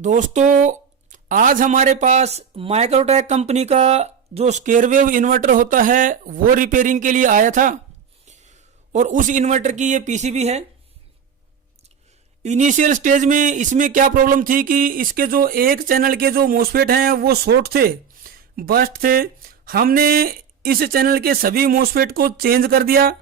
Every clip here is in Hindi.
दोस्तों, आज हमारे पास माइक्रोटेक कंपनी का जो स्क्वेयरवेव इन्वर्टर होता है वो रिपेयरिंग के लिए आया था और उस इन्वर्टर की ये पीसीबी है। इनिशियल स्टेज में इसमें क्या प्रॉब्लम थी कि इसके जो एक चैनल के जो मोसफेट हैं वो शॉर्ट थे, बस्ट थे। हमने इस चैनल के सभी मोसफेट को चेंज कर दिया।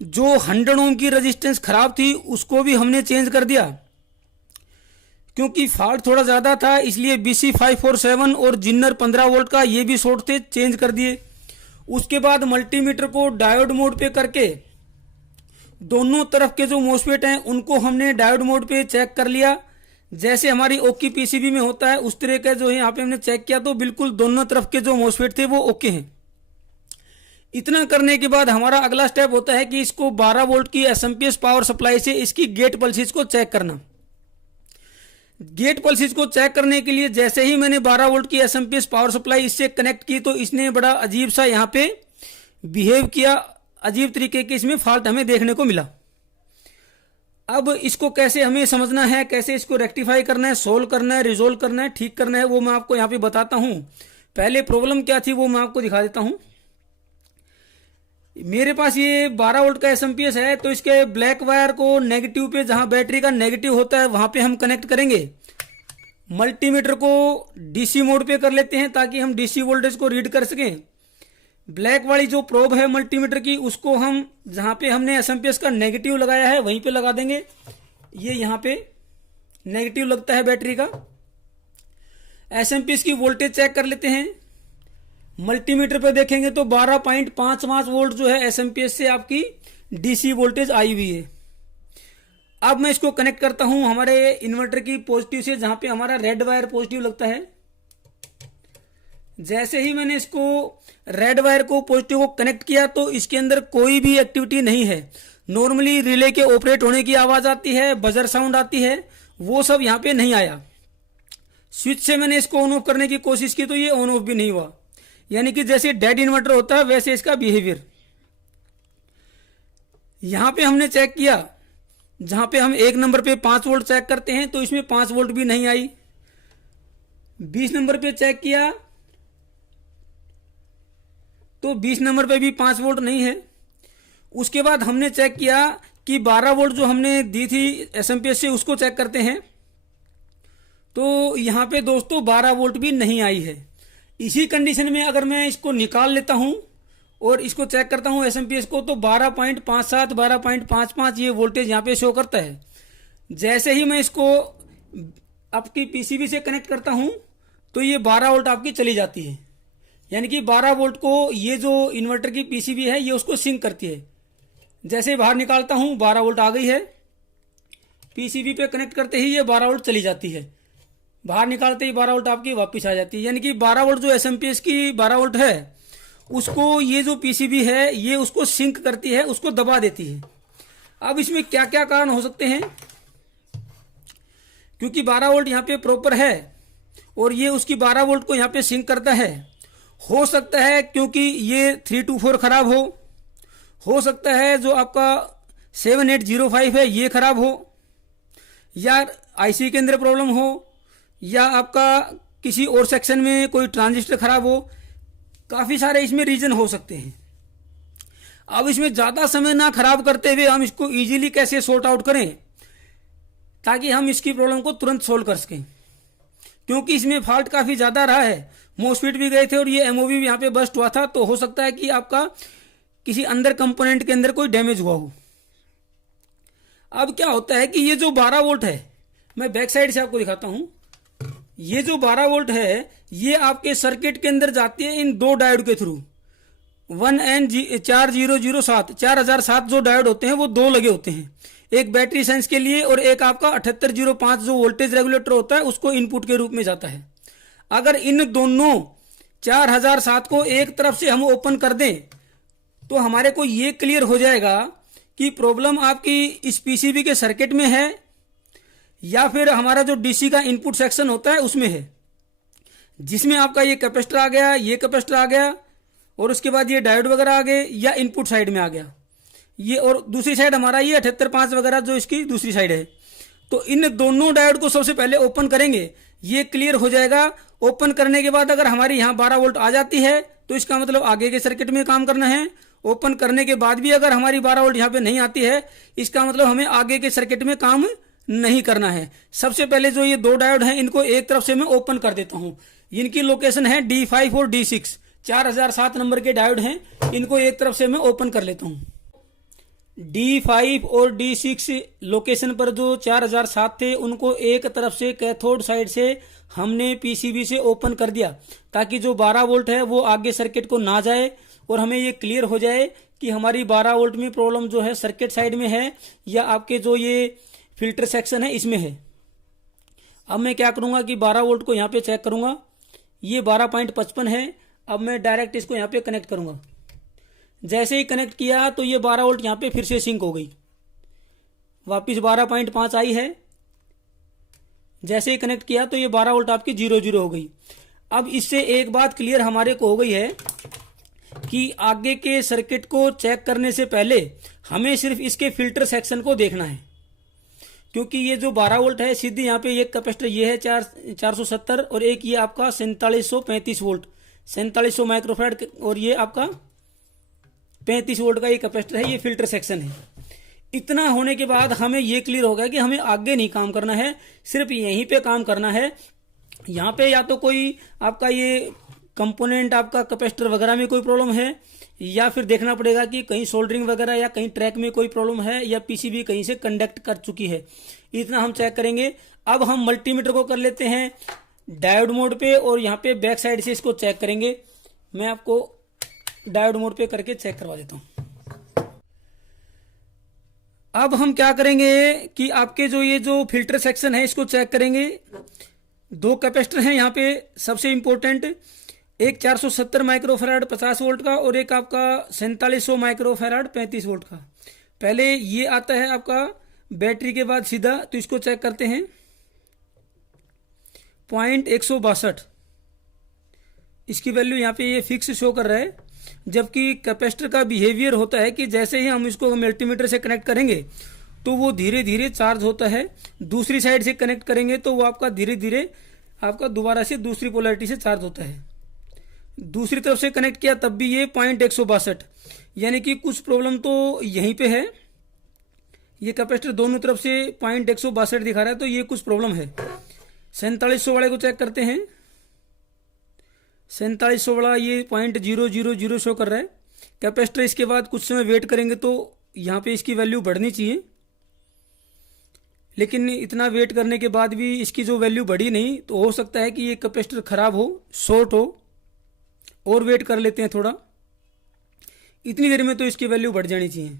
जो 100 ओम की रेजिस्टेंस खराब थी उसको भी हमने चेंज कर दिया, क्योंकि फॉल्ट थोड़ा ज़्यादा था, इसलिए BC 547 और जिन्नर 15 वोल्ट का ये भी शॉर्ट थे, चेंज कर दिए। उसके बाद मल्टीमीटर को डायोड मोड पे करके दोनों तरफ के जो मोसफेट हैं उनको हमने डायोड मोड पे चेक कर लिया। जैसे हमारी ओके पीसीबी में होता है उस तरह का जो है यहाँ पे हमने चेक किया, तो बिल्कुल दोनों तरफ के जो मोसफेट थे वो ओके हैं। इतना करने के बाद हमारा अगला स्टेप होता है कि इसको 12 वोल्ट की एसएमपीएस पावर सप्लाई से इसकी गेट पल्सेस को चेक करना। गेट पल्सेस को चेक करने के लिए जैसे ही मैंने 12 वोल्ट की एसएमपीएस पावर सप्लाई इससे कनेक्ट की तो इसने बड़ा अजीब सा यहाँ पे बिहेव किया, अजीब तरीके के इसमें फॉल्ट हमें देखने को मिला। अब इसको कैसे हमें समझना है, कैसे इसको रेक्टिफाई करना है, सोल्व करना है, रिजोल्व करना है, ठीक करना है, वो मैं आपको यहाँ पे बताता हूँ। पहले प्रॉब्लम क्या थी वो मैं आपको दिखा देता हूँ। मेरे पास ये 12 वोल्ट का एसएमपीएस है, तो इसके ब्लैक वायर को नेगेटिव पे, जहां बैटरी का नेगेटिव होता है वहां पे हम कनेक्ट करेंगे। मल्टीमीटर को डीसी मोड पे कर लेते हैं ताकि हम डीसी वोल्टेज को रीड कर सकें। ब्लैक वाली जो प्रोब है मल्टीमीटर की उसको हम जहां पे हमने एसएमपीएस का नेगेटिव लगाया है वहीं पे लगा देंगे। ये यहाँ पे नेगेटिव लगता है बैटरी का। एसएमपीएस की वोल्टेज चेक कर लेते हैं। मल्टीमीटर पे देखेंगे तो 12.55 वोल्ट जो है एसएमपीएस से आपकी डीसी वोल्टेज आई हुई है। अब मैं इसको कनेक्ट करता हूं हमारे इन्वर्टर की पॉजिटिव से, जहां पे हमारा रेड वायर पॉजिटिव लगता है। जैसे ही मैंने इसको रेड वायर को पॉजिटिव को कनेक्ट किया तो इसके अंदर कोई भी एक्टिविटी नहीं है। नॉर्मली रिले के ऑपरेट होने की आवाज आती है, बजर साउंड आती है, वो सब यहाँ पे नहीं आया। स्विच से मैंने इसको ऑन ऑफ करने की कोशिश की तो ये ऑन ऑफ भी नहीं हुआ, यानी कि जैसे डेड इन्वर्टर होता है वैसे इसका बिहेवियर। यहां पे हमने चेक किया, जहां पे हम 1 नंबर पे 5 वोल्ट चेक करते हैं तो इसमें 5 वोल्ट भी नहीं आई। 20 नंबर पे चेक किया तो 20 नंबर पे भी 5 वोल्ट नहीं है। उसके बाद हमने चेक किया कि 12 वोल्ट जो हमने दी थी एसएमपीएस से उसको चेक करते हैं, तो यहां पे दोस्तों 12 वोल्ट भी नहीं आई है। इसी कंडीशन में अगर मैं इसको निकाल लेता हूं और इसको चेक करता हूं एसएमपीएस को तो 12.57 12.55 ये वोल्टेज यहां पे शो करता है। जैसे ही मैं इसको आपकी पीसीबी से कनेक्ट करता हूं तो ये 12 वोल्ट आपकी चली जाती है, यानी कि 12 वोल्ट को ये जो इन्वर्टर की पीसीबी है ये उसको सिंक करती है। जैसे बाहर निकालता हूं 12 वोल्ट आ गई है, पीसीबी पे कनेक्ट करते ही ये 12 वोल्ट चली जाती है, बाहर निकालते ही 12 वोल्ट आपकी वापस आ जाती है। यानी कि 12 वोल्ट जो एसएमपीएस की 12 वोल्ट है उसको ये जो पीसीबी है ये उसको सिंक करती है, उसको दबा देती है। अब इसमें क्या क्या कारण हो सकते हैं, क्योंकि 12 वोल्ट यहाँ पे प्रॉपर है और ये उसकी 12 वोल्ट को यहाँ पे सिंक करता है। हो सकता है क्योंकि ये 324 खराब हो सकता है जो आपका 7805 है ये खराब हो, या आईसी के अंदर प्रॉब्लम हो, या आपका किसी और सेक्शन में कोई ट्रांजिस्टर खराब हो। काफी सारे इसमें रीजन हो सकते हैं। अब इसमें ज्यादा समय ना खराब करते हुए हम इसको इजीली कैसे सॉर्ट आउट करें ताकि हम इसकी प्रॉब्लम को तुरंत सोल्व कर सकें, क्योंकि इसमें फॉल्ट काफी ज्यादा रहा है। मोसफेट भी गए थे और ये एमओवी भी यहाँ पे बस्ट हुआ था, तो हो सकता है कि आपका किसी अंदर कंपोनेंट के अंदर कोई डैमेज हुआ हो। अब क्या होता है कि ये जो 12 वोल्ट है, मैं बैक साइड से आपको दिखाता हूं। ये जो 12 वोल्ट है ये आपके सर्किट के अंदर जाती है इन 2 डायोड के थ्रू। 1N4007 4007 जो डायोड होते हैं वो 2 लगे होते हैं, एक बैटरी सेंस के लिए और एक आपका 7805 जो वोल्टेज रेगुलेटर होता है उसको इनपुट के रूप में जाता है। अगर इन दोनों 4007 को एक तरफ से हम ओपन कर दें तो हमारे को ये क्लियर हो जाएगा कि प्रॉब्लम आपकी इस पीसीबी के सर्किट में है या फिर हमारा जो डीसी का इनपुट सेक्शन होता है उसमें है, जिसमें आपका ये कैपेसिटर आ गया, ये कैपेसिटर आ गया और उसके बाद ये डायोड वगैरह आ गए, या इनपुट साइड में आ गया ये, और दूसरी साइड हमारा ये 7805 वगैरह जो इसकी दूसरी साइड है। तो इन दोनों डायोड को सबसे पहले ओपन करेंगे। ये क्लियर हो जाएगा। ओपन करने के बाद अगर हमारी यहाँ 12 वोल्ट आ जाती है तो इसका मतलब आगे के सर्किट में काम करना है। ओपन करने के बाद भी अगर हमारी 12 वोल्ट यहाँ पे नहीं आती है, इसका मतलब हमें आगे के सर्किट में काम नहीं करना है। सबसे पहले जो ये दो डायोड हैं, इनको एक तरफ से मैं ओपन कर देता हूँ। इनकी लोकेशन है D5 और D6, 4007 नंबर के डायोड हैं। इनको एक तरफ से मैं ओपन कर लेता हूँ। D5 और D6 लोकेशन पर जो 4007 थे, उनको एक तरफ से कैथोड साइड से हमने पीसीबी से ओपन कर दिया, ताकि जो 12 वोल्ट है वो आगे सर्किट को ना जाए और हमें ये क्लियर हो जाए कि हमारी 12 वोल्ट में प्रॉब्लम जो है सर्किट साइड में है या आपके जो ये फिल्टर सेक्शन है इसमें है। अब मैं क्या करूंगा कि 12 वोल्ट को यहाँ पे चेक करूंगा। ये 12.55 है। अब मैं डायरेक्ट इसको यहाँ पे कनेक्ट करूंगा। जैसे ही कनेक्ट किया तो ये 12 वोल्ट यहाँ पे फिर से सिंक हो गई, वापिस 12.5 आई है। जैसे ही कनेक्ट किया तो ये 12 वोल्ट आपकी 0 हो गई। अब इससे एक बात क्लियर हमारे को हो गई है कि आगे के सर्किट को चेक करने से पहले हमें सिर्फ इसके फिल्टर सेक्शन को देखना है, क्योंकि ये जो 12 वोल्ट है सीधी यहाँ पे एक कैपेसिटर ये है 470 और एक ये आपका 4735 वोल्ट 4700 माइक्रोफैराड और ये आपका 35 वोल्ट का ये कैपेसिटर है, ये फिल्टर सेक्शन है। इतना होने के बाद हमें ये क्लियर हो गया कि हमें आगे नहीं काम करना है, सिर्फ यहीं पे काम करना है। यहाँ पे या तो कोई आपका ये कंपोनेंट आपका कैपेसिटर वगैरह में कोई प्रॉब्लम है, या फिर देखना पड़ेगा कि कहीं सोल्डरिंग वगैरह या कहीं ट्रैक में कोई प्रॉब्लम है, या पीसीबी कहीं से कंडक्ट कर चुकी है। इतना हम चेक करेंगे। अब हम मल्टीमीटर को कर लेते हैं डायोड मोड पे और यहाँ पे बैक साइड से इसको चेक करेंगे। मैं आपको डायोड मोड पे करके चेक करवा देता हूँ। अब हम क्या करेंगे कि आपके जो ये जो फिल्टर सेक्शन है इसको चेक करेंगे। दो कैपेसिटर हैं यहाँ पे सबसे इंपॉर्टेंट, एक 470 माइक्रोफैराड 50 वोल्ट का और एक आपका 4700 माइक्रोफैराड 35 वोल्ट का। पहले ये आता है आपका बैटरी के बाद सीधा, तो इसको चेक करते हैं। 162 इसकी वैल्यू यहाँ पे ये फिक्स शो कर रहा है, जबकि कैपेसिटर का बिहेवियर होता है कि जैसे ही हम इसको मल्टीमीटर से कनेक्ट करेंगे तो वो धीरे धीरे चार्ज होता है, दूसरी साइड से कनेक्ट करेंगे तो वो आपका धीरे धीरे आपका दोबारा से दूसरी पोलैरिटी से चार्ज होता है। दूसरी तरफ से कनेक्ट किया तब भी ये 162, यानी कि कुछ प्रॉब्लम तो यहीं पे है। ये कैपेसिटर दोनों तरफ से 162 दिखा रहा है, तो ये कुछ प्रॉब्लम है। 4700 वाले को चेक करते हैं। 4700 वाला ये 0.000 शो कर रहा है। कैपेसिटर इसके बाद कुछ समय वेट करेंगे तो यहाँ पे इसकी वैल्यू बढ़नी चाहिए, लेकिन इतना वेट करने के बाद भी इसकी जो वैल्यू बढ़ी नहीं, तो हो सकता है कि ये कैपेसिटर खराब हो, शॉर्ट हो। और वेट कर लेते हैं थोड़ा, इतनी देर में तो इसकी वैल्यू बढ़ जानी चाहिए।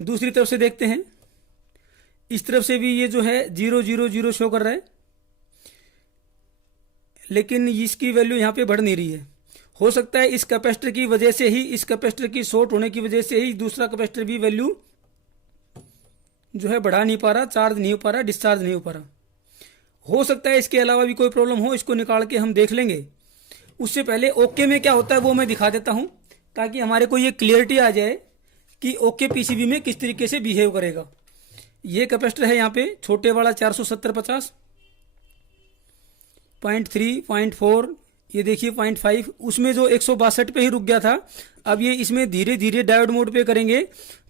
दूसरी तरफ से देखते हैं, इस तरफ से भी ये जो है 000 शो कर रहा है, लेकिन इसकी वैल्यू यहाँ पे बढ़ नहीं रही है। हो सकता है इस कैपेसिटर की वजह से ही, इस कैपेसिटर की शॉर्ट होने की वजह से ही दूसरा कैपेसिटर भी वैल्यू जो है बढ़ा नहीं पा रहा, चार्ज नहीं हो पा रहा, डिस्चार्ज नहीं हो पा रहा। हो सकता है इसके अलावा भी कोई प्रॉब्लम हो, इसको निकाल के हम देख लेंगे। उससे पहले ओके में क्या होता है वो मैं दिखा देता हूं, ताकि हमारे को ये क्लियरिटी आ जाए कि ओके पीसीबी में किस तरीके से बिहेव करेगा। ये कैपेसिटर है यहाँ पे छोटे वाला 470/50, 0.3, 0.4, ये देखिए 0.5। उसमें जो 162 पे ही रुक गया था, अब ये इसमें धीरे धीरे डायोड मोड पे करेंगे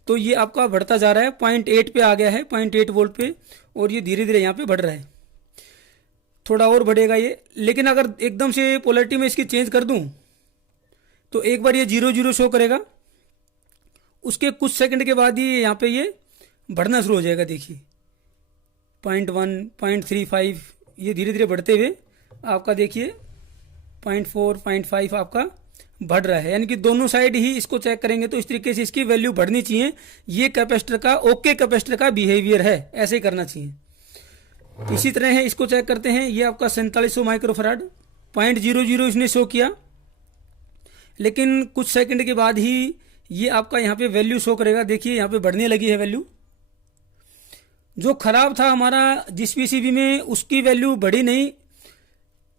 तो ये आपका बढ़ता जा रहा है, 0.8 पे आ गया है, 0.8 वोल्ट पे, और ये धीरे धीरे यहाँ पे बढ़ रहा है। थोड़ा और बढ़ेगा ये, लेकिन अगर एकदम से पोलैरिटी में इसकी चेंज कर दूं तो एक बार ये 0 शो करेगा, उसके कुछ सेकंड के बाद ही यहाँ पे ये बढ़ना शुरू हो जाएगा। देखिए 0.1, 0.35, ये धीरे धीरे बढ़ते हुए आपका देखिए 0.4, 0.5 आपका बढ़ रहा है। यानी कि दोनों साइड ही इसको चेक करेंगे तो इस तरीके से इसकी वैल्यू बढ़नी चाहिए। ये कैपेसिटर का ओके कैपेसिटर का बिहेवियर है, ऐसे ही करना चाहिए। इसी तरह है, इसको चेक करते हैं। ये आपका 4700 माइक्रोफैराड 0.00 इसने शो किया, लेकिन कुछ सेकंड के बाद ही ये आपका यहाँ पे वैल्यू शो करेगा। देखिए यहाँ पे बढ़ने लगी है वैल्यू। जो खराब था हमारा जिस पीसीबी में, उसकी वैल्यू बढ़ी नहीं।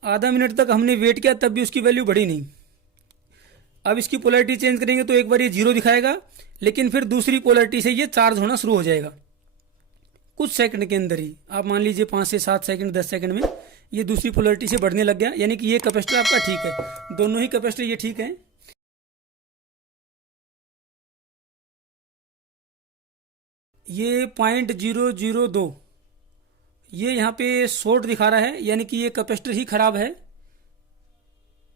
आधा मिनट तक हमने वेट किया तब भी उसकी वैल्यू बढ़ी नहीं। अब इसकी पोलैरिटी चेंज करेंगे तो एक बार ये 0 दिखाएगा, लेकिन फिर दूसरी पोलैरिटी से ये चार्ज होना शुरू हो जाएगा कुछ सेकंड के अंदर ही। आप मान लीजिए 5 से 7 सेकंड 10 सेकंड में ये दूसरी पोलैरिटी से बढ़ने लग गया, यानी कि ये कैपेसिटर आपका ठीक है, दोनों ही कैपेसिटर ये ठीक है। ये 0.002 ये यहाँ पे शॉर्ट दिखा रहा है, यानी कि ये कैपेसिटर ही खराब है।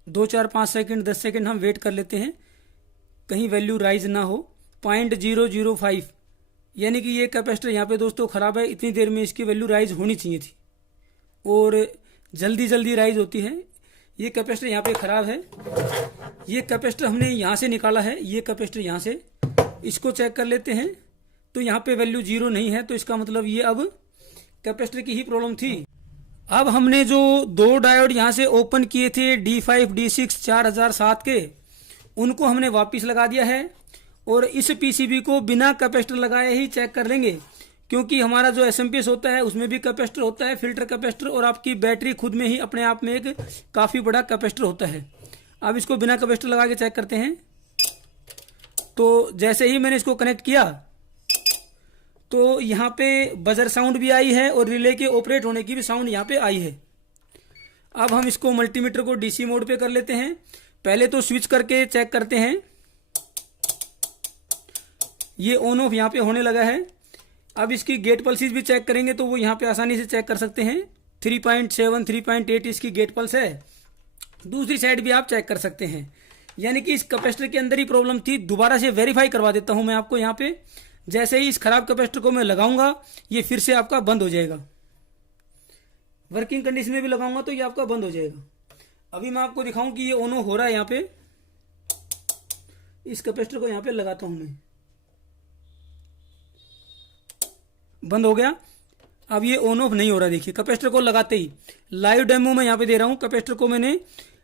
2 4 5 सेकंड 10 सेकंड हम वेट कर लेते हैं, कहीं वैल्यू राइज ना हो। 0.005 यानी कि ये कैपेसिटर यहाँ पे दोस्तों ख़राब है। इतनी देर में इसकी वैल्यू राइज होनी चाहिए थी और जल्दी जल्दी राइज होती है। ये कैपेसिटर यहाँ पे ख़राब है। ये कैपेसिटर हमने यहाँ से निकाला है, ये कैपेसिटर यहाँ से, इसको चेक कर लेते हैं। तो यहाँ पे वैल्यू 0 नहीं है, तो इसका मतलब ये अब कैपेसिटर की ही प्रॉब्लम थी। अब हमने जो 2 डायोड यहाँ से ओपन किए थे D5 D6 4007 के, उनको हमने वापस लगा दिया है और इस पीसीबी को बिना कैपेसिटर लगाए ही चेक कर लेंगे, क्योंकि हमारा जो एसएमपीएस होता है उसमें भी कैपेसिटर होता है, फिल्टर कैपेसिटर, और आपकी बैटरी खुद में ही अपने आप में एक काफ़ी बड़ा कैपेसिटर होता है। अब इसको बिना कैपेसिटर लगा के चेक करते हैं। तो जैसे ही मैंने इसको कनेक्ट किया तो यहाँ पे बजर साउंड भी आई है और रिले के ऑपरेट होने की भी साउंड यहाँ पे आई है। अब हम इसको मल्टीमीटर को डीसी मोड पे कर लेते हैं। पहले तो स्विच करके चेक करते हैं। ये ऑन ऑफ यहाँ पे होने लगा है। अब इसकी गेट पल्सेस भी चेक करेंगे तो वो यहाँ पे आसानी से चेक कर सकते हैं। 3.7 3.8 इसकी गेट पल्स है। दूसरी साइड भी आप चेक कर सकते हैं। यानी कि इस कैपेसिटर के अंदर ही प्रॉब्लम थी। दोबारा से वेरीफाई करवा देता हूं मैं आपको। यहाँ पे जैसे ही इस खराब कैपेसिटर को मैं लगाऊंगा ये फिर से आपका बंद हो जाएगा। वर्किंग कंडीशन में भी लगाऊंगा तो ये आपका बंद हो जाएगा। अभी मैं आपको दिखाऊं कि ये ऑन हो रहा है। यहाँ पे इस कैपेसिटर को यहाँ पे लगाता हूं मैं, बंद हो गया। अब ये ऑन ऑफ नहीं हो रहा। देखिए कैपेसिटर को लगाते ही, लाइव डेमो में यहाँ पे दे रहा हूँ। कैपेसिटर को मैंने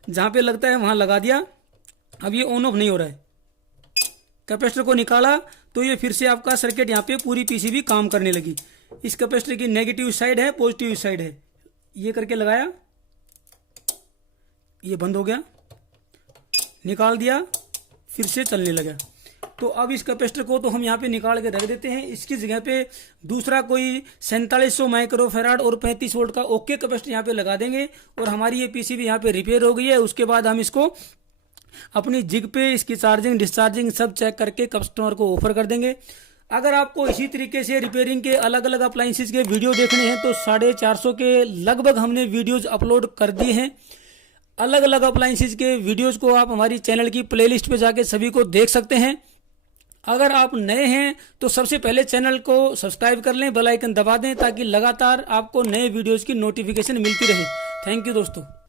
जहाँ पे लगता है वहाँ लगा दिया। अब ये ऑन ऑफ नहीं हो रहा है। कैपेसिटर को निकाला तो ये फिर से आपका सर्किट यहाँ पे पूरी पीसीबी काम करने लगी। इस कैपेसिटर की नेगेटिव साइड है, पॉजिटिव साइड है। ये करके लगाया, ये बंद हो गया, निकाल दिया, फिर से चलने लगा। तो अब इस कैपेसिटर को तो हम यहाँ पे निकाल के रख देते हैं। इसकी जगह पे दूसरा कोई 4700 माइक्रोफेराड और 35 वोल्ट का ओके कैपेसिटर यहाँ पे लगा देंगे और हमारी ये पीसीबी यहाँ पे रिपेयर हो गई है। उसके बाद हम इसको अपनी जिग पे इसकी चार्जिंग डिस्चार्जिंग सब चेक करके कस्टमर को ऑफर कर देंगे। अगर आपको इसी तरीके से रिपेयरिंग के अलग अलग अप्लाइंसेस के वीडियो देखने हैं तो 450 के लगभग हमने वीडियोज अपलोड कर दिए हैं। अलग अलग अप्लाइंसेस के वीडियोज को आप हमारी चैनल की प्लेलिस्ट पे जाके सभी को देख सकते हैं। अगर आप नए हैं तो सबसे पहले चैनल को सब्सक्राइब कर लें, बेल आइकन दबा दें ताकि लगातार आपको नए वीडियोज की नोटिफिकेशन मिलती रहे। थैंक यू दोस्तों।